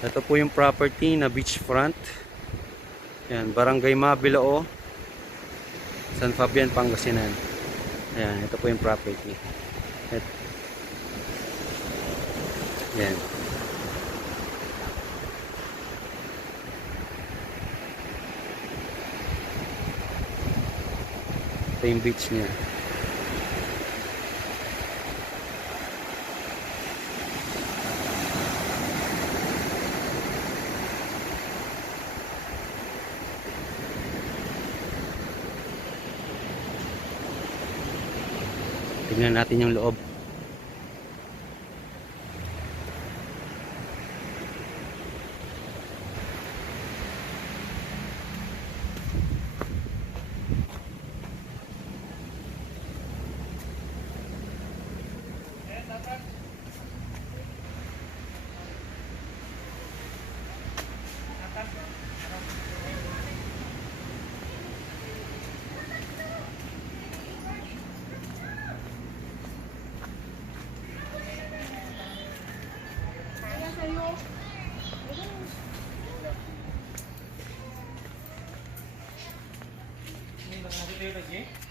Ito po yung property na beachfront. Yan, Barangay Mabilao, San Fabian, Pangasinan. Ayan, ito po yung property. Yan. Ito yung beach niya. Tingnan natin yung loob. Ini